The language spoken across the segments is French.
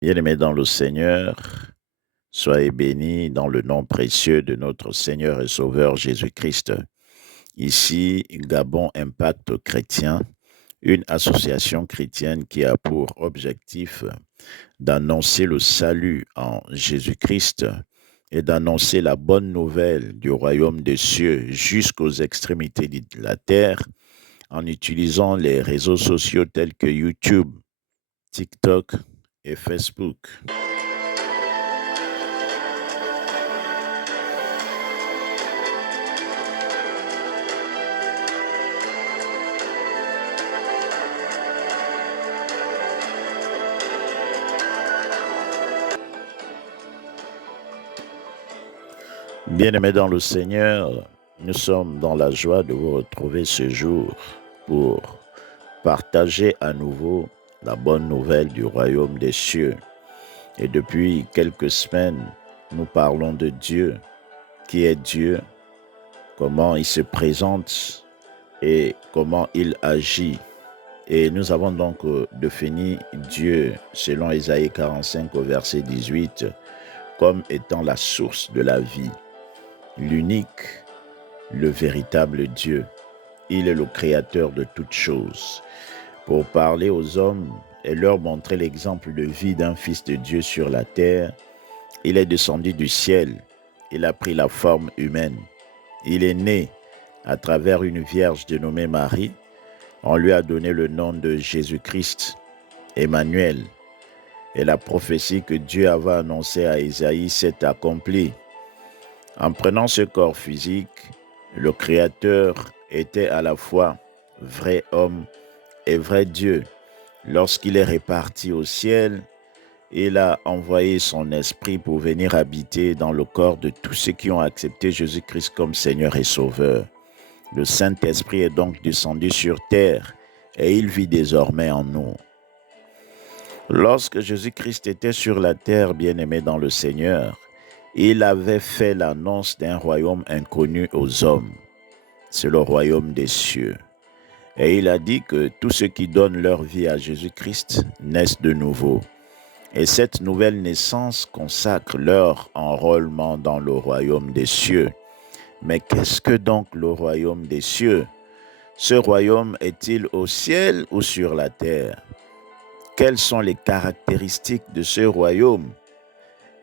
Bien-aimés dans le Seigneur, soyez bénis dans le nom précieux de notre Seigneur et Sauveur Jésus-Christ. Ici, Gabon Impact Chrétien, une association chrétienne qui a pour objectif d'annoncer le salut en Jésus-Christ et d'annoncer la bonne nouvelle du royaume des cieux jusqu'aux extrémités de la terre en utilisant les réseaux sociaux tels que YouTube, TikTok et Facebook. Bien-aimés dans le Seigneur, nous sommes dans la joie de vous retrouver ce jour pour partager à nouveau la bonne nouvelle du royaume des cieux. Et depuis quelques semaines, nous parlons de Dieu, qui est Dieu, comment il se présente et comment il agit. Et nous avons donc défini Dieu, selon Ésaïe 45 au verset 18, comme étant la source de la vie, l'unique, le véritable Dieu. Il est le créateur de toutes choses. Pour parler aux hommes et leur montrer l'exemple de vie d'un fils de Dieu sur la terre, il est descendu du ciel. Il a pris la forme humaine. Il est né à travers une vierge dénommée Marie. On lui a donné le nom de Jésus-Christ, Emmanuel. Et la prophétie que Dieu avait annoncée à Isaïe s'est accomplie. En prenant ce corps physique, le Créateur était à la fois vrai homme et vrai Dieu. Lorsqu'il est reparti au ciel, il a envoyé son esprit pour venir habiter dans le corps de tous ceux qui ont accepté Jésus-Christ comme Seigneur et Sauveur. Le Saint-Esprit est donc descendu sur terre et il vit désormais en nous. Lorsque Jésus-Christ était sur la terre, bien-aimé dans le Seigneur, il avait fait l'annonce d'un royaume inconnu aux hommes. C'est le royaume des cieux. Et il a dit que tous ceux qui donnent leur vie à Jésus-Christ naissent de nouveau. Et cette nouvelle naissance consacre leur enrôlement dans le royaume des cieux. Mais qu'est-ce que donc le royaume des cieux? Ce royaume est-il au ciel ou sur la terre? Quelles sont les caractéristiques de ce royaume?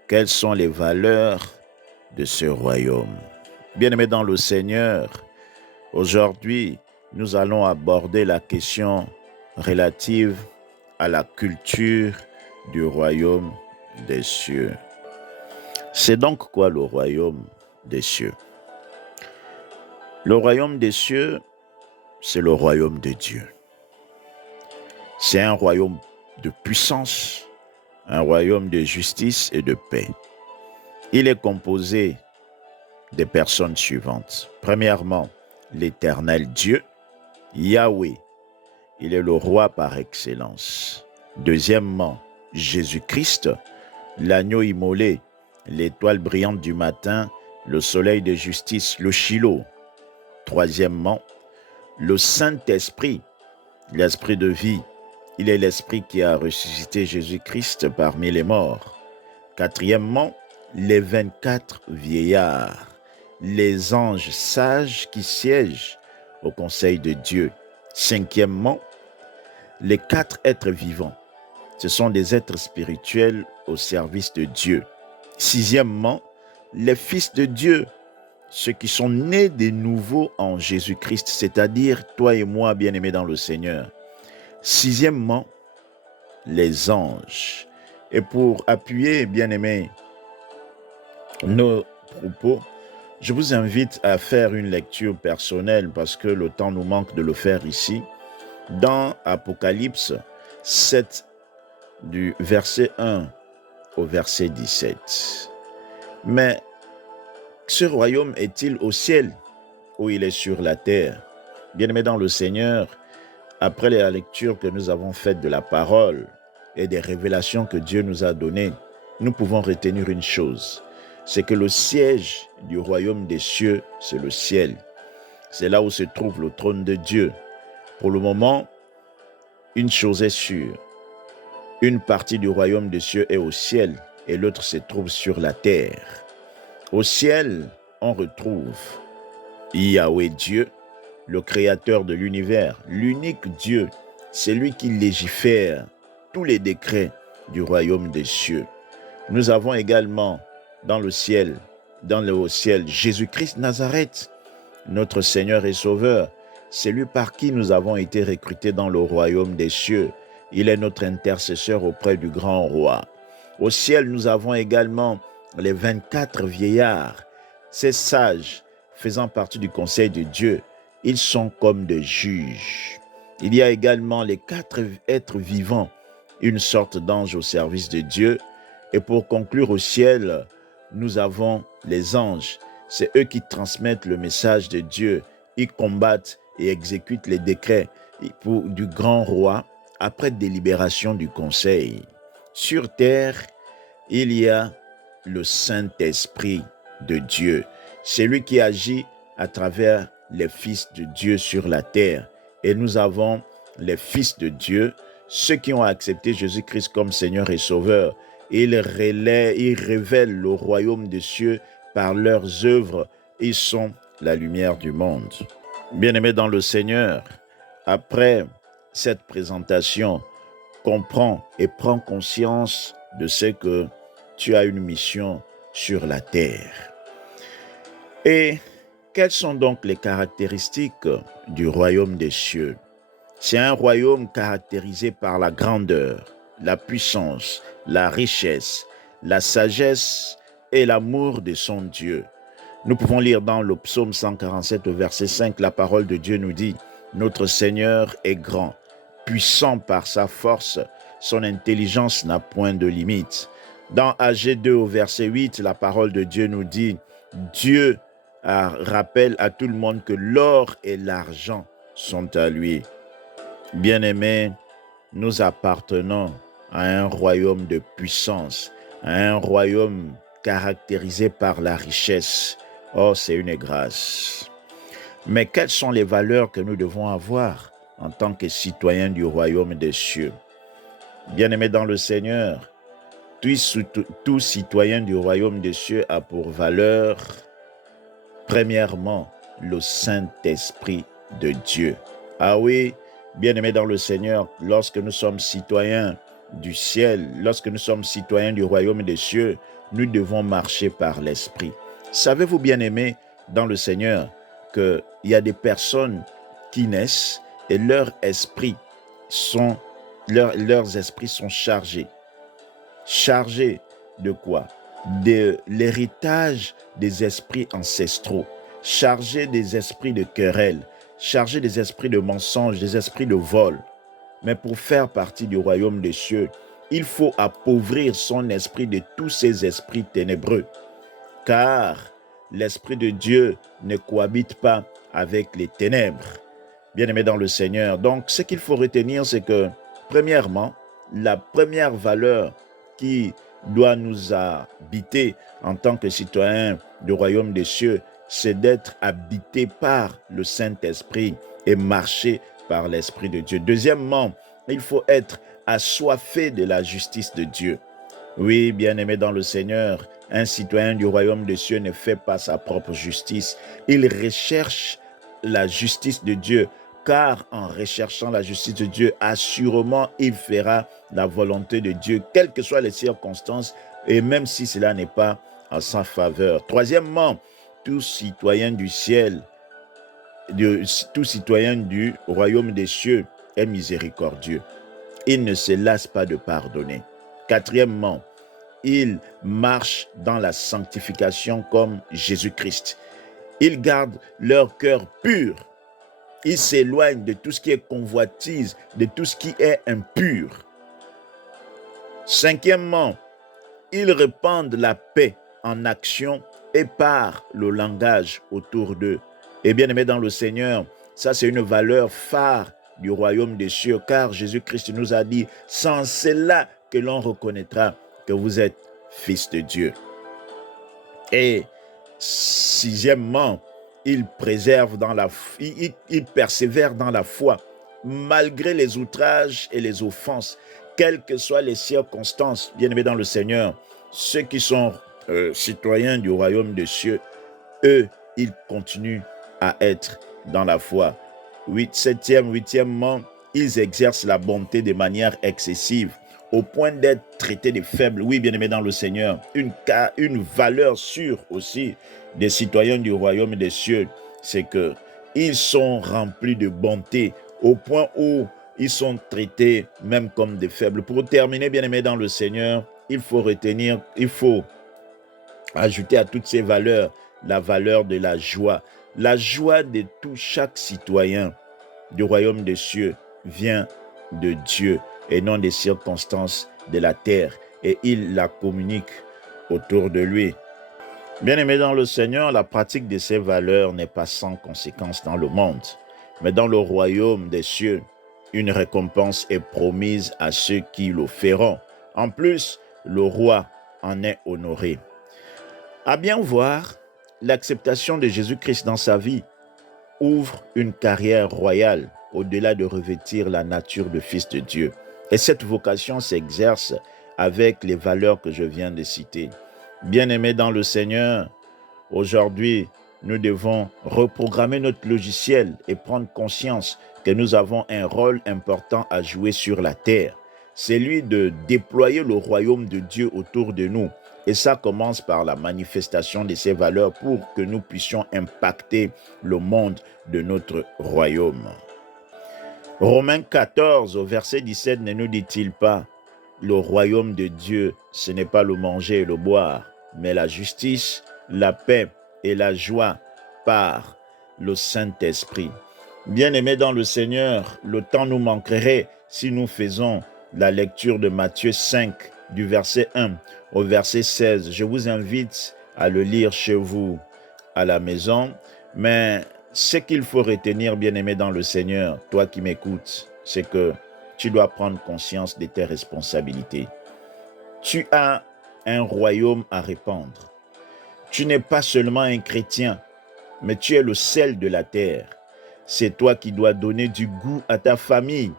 Quelles sont les valeurs de ce royaume? Bien-aimés dans le Seigneur, aujourd'hui, nous allons aborder la question relative à la culture du royaume des cieux. C'est donc quoi le royaume des cieux? Le royaume des cieux, c'est le royaume de Dieu. C'est un royaume de puissance, un royaume de justice et de paix. Il est composé des personnes suivantes. Premièrement, l'Éternel Dieu, Yahweh. Il est le roi par excellence. Deuxièmement, Jésus-Christ, l'agneau immolé, l'étoile brillante du matin, le soleil de justice, le Shiloh. Troisièmement, le Saint-Esprit, l'Esprit de vie. Il est l'Esprit qui a ressuscité Jésus-Christ parmi les morts. Quatrièmement, les 24 vieillards, les anges sages qui siègent au conseil de Dieu. Cinquièmement, les 4 êtres vivants. Ce sont des êtres spirituels au service de Dieu. Sixièmement, les fils de Dieu, ceux qui sont nés de nouveau en Jésus-Christ, c'est-à-dire toi et moi, bien-aimés dans le Seigneur. Sixièmement, les anges. Et pour appuyer, bien-aimés, nos propos, je vous invite à faire une lecture personnelle parce que le temps nous manque de le faire ici. Dans Apocalypse 7, du verset 1 au verset 17. Mais ce royaume est-il au ciel ou il est sur la terre? Bien-aimés dans le Seigneur, après la lecture que nous avons faite de la parole et des révélations que Dieu nous a données, nous pouvons retenir une chose, c'est que le siège du royaume des cieux, c'est le ciel. C'est là où se trouve le trône de Dieu. Pour le moment, une chose est sûre, Une partie du royaume des cieux est au ciel et l'autre se trouve sur la terre. Au ciel, on retrouve Yahweh Dieu, le créateur de l'univers, l'unique Dieu, c'est lui qui légifère tous les décrets du royaume des cieux. Nous avons également dans le haut ciel, Jésus-Christ Nazareth, notre Seigneur et Sauveur. C'est lui par qui nous avons été recrutés dans le royaume des cieux. Il est notre intercesseur auprès du grand roi. Au ciel, nous avons également les 24 vieillards, ces sages faisant partie du conseil de Dieu. Ils sont comme des juges. Il y a également les 4 êtres vivants, une sorte d'ange au service de Dieu. Et pour conclure au ciel, nous avons les anges. C'est eux qui transmettent le message de Dieu. Ils combattent et exécutent les décrets du grand roi après délibération du conseil. Sur terre, il y a le Saint-Esprit de Dieu. C'est lui qui agit à travers les fils de Dieu sur la terre. Et nous avons les fils de Dieu, ceux qui ont accepté Jésus-Christ comme Seigneur et Sauveur. Ils révèlent le royaume des cieux par leurs œuvres. Ils sont la lumière du monde. Bien-aimés dans le Seigneur, après cette présentation, comprends et prends conscience de ce que tu as une mission sur la terre. Et quelles sont donc les caractéristiques du royaume des cieux? C'est un royaume caractérisé par la grandeur, la puissance, la richesse, la sagesse et l'amour de son Dieu. Nous pouvons lire dans le psaume 147 au verset 5, la parole de Dieu nous dit « Notre Seigneur est grand, puissant par sa force, son intelligence n'a point de limite. » Dans Agé 2 au verset 8, la parole de Dieu nous dit « Dieu rappelle à tout le monde que l'or et l'argent sont à lui. » Bien-aimés, nous appartenons à un royaume de puissance, à un royaume caractérisé par la richesse. Oh, c'est une grâce. Mais quelles sont les valeurs que nous devons avoir en tant que citoyens du royaume des cieux? Bien-aimés dans le Seigneur, tout citoyen du royaume des cieux a pour valeur, premièrement, le Saint-Esprit de Dieu. Ah oui, bien-aimés dans le Seigneur, lorsque nous sommes citoyens du ciel, lorsque nous sommes citoyens du royaume des cieux, nous devons marcher par l'Esprit. Savez-vous, bien-aimés dans le Seigneur, qu'il y a des personnes qui naissent et leurs esprits sont chargés. Chargés de quoi? De l'héritage des esprits ancestraux, chargés des esprits de querelle, chargés des esprits de mensonges, des esprits de vol. Mais pour faire partie du royaume des cieux, il faut appauvrir son esprit de tous ces esprits ténébreux. Car l'Esprit de Dieu ne cohabite pas avec les ténèbres. Bien-aimés dans le Seigneur, donc ce qu'il faut retenir, c'est que, premièrement, la première valeur qui doit nous habiter en tant que citoyens du royaume des cieux, c'est d'être habité par le Saint-Esprit et marcher par l'Esprit de Dieu. Deuxièmement, il faut être assoiffé de la justice de Dieu. Oui, bien-aimé dans le Seigneur, un citoyen du royaume des cieux ne fait pas sa propre justice. Il recherche la justice de Dieu, car en recherchant la justice de Dieu, assurément, il fera la volonté de Dieu, quelles que soient les circonstances, et même si cela n'est pas en sa faveur. Troisièmement, tout citoyen du ciel, tout citoyen du royaume des cieux est miséricordieux. Il ne se lasse pas de pardonner. Quatrièmement, ils marchent dans la sanctification comme Jésus-Christ. Ils gardent leur cœur pur. Ils s'éloignent de tout ce qui est convoitise, de tout ce qui est impur. Cinquièmement, ils répandent la paix en action et par le langage autour d'eux. Et bien aimé dans le Seigneur, ça c'est une valeur phare du royaume des cieux, car Jésus-Christ nous a dit, sans cela que l'on reconnaîtra que vous êtes fils de Dieu. Et sixièmement, il persévère dans la foi, malgré les outrages et les offenses. quelles que soient les circonstances, bien-aimés dans le Seigneur, ceux qui sont citoyens du royaume des cieux, eux, ils continuent à être dans la foi. Huitièmement, ils exercent la bonté de manière excessive, au point d'être traités de faibles. Oui, bien-aimés dans le Seigneur, une valeur sûre aussi des citoyens du royaume des cieux, c'est que ils sont remplis de bonté, au point où ils sont traités même comme des faibles. Pour terminer, bien-aimés dans le Seigneur, il faut ajouter à toutes ces valeurs la valeur de la joie. La joie de chaque citoyen du royaume des cieux vient de Dieu et non des circonstances de la terre, et il la communique autour de lui. Bien-aimés dans le Seigneur, la pratique de ces valeurs n'est pas sans conséquence dans le monde, mais dans le royaume des cieux, une récompense est promise à ceux qui le feront. En plus, le roi en est honoré. À bien voir, l'acceptation de Jésus-Christ dans sa vie ouvre une carrière royale au-delà de revêtir la nature de fils de Dieu. Et cette vocation s'exerce avec les valeurs que je viens de citer. Bien-aimés dans le Seigneur, aujourd'hui, nous devons reprogrammer notre logiciel et prendre conscience que nous avons un rôle important à jouer sur la terre. C'est lui de déployer le royaume de Dieu autour de nous. Et ça commence par la manifestation de ces valeurs pour que nous puissions impacter le monde de notre royaume. Romains 14, au verset 17, ne nous dit-il pas: le royaume de Dieu, ce n'est pas le manger et le boire, mais la justice, la paix et la joie par le Saint-Esprit. Bien-aimés dans le Seigneur, le temps nous manquerait si nous faisons la lecture de Matthieu 5, du verset 1 au verset 16. Je vous invite à le lire chez vous à la maison, mais ce qu'il faut retenir, bien-aimé dans le Seigneur, toi qui m'écoutes, c'est que tu dois prendre conscience de tes responsabilités. Tu as un royaume à répandre. Tu n'es pas seulement un chrétien, mais tu es le sel de la terre. C'est toi qui dois donner du goût à ta famille.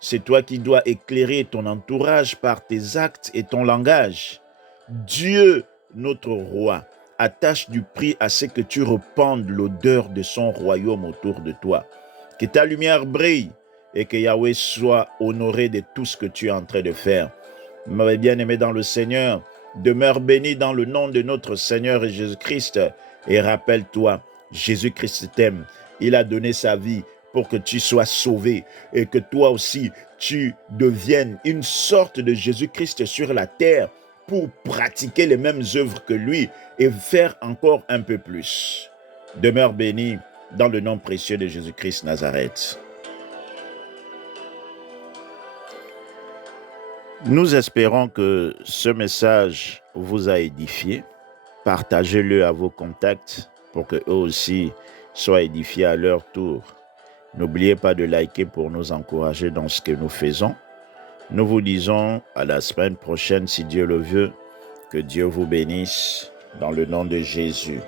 C'est toi qui dois éclairer ton entourage par tes actes et ton langage. Dieu, notre roi, attache du prix à ce que tu répandes l'odeur de son royaume autour de toi. Que ta lumière brille et que Yahweh soit honoré de tout ce que tu es en train de faire. Mes bien-aimés dans le Seigneur, demeure béni dans le nom de notre Seigneur et Jésus-Christ. Et rappelle-toi, Jésus-Christ t'aime. Il a donné sa vie pour que tu sois sauvé et que toi aussi, tu deviennes une sorte de Jésus-Christ sur la terre pour pratiquer les mêmes œuvres que lui et faire encore un peu plus. Demeure béni dans le nom précieux de Jésus-Christ Nazareth. Nous espérons que ce message vous a édifié. Partagez-le à vos contacts pour qu'eux aussi soient édifiés à leur tour. N'oubliez pas de liker pour nous encourager dans ce que nous faisons. Nous vous disons à la semaine prochaine si Dieu le veut. Que Dieu vous bénisse dans le nom de Jésus.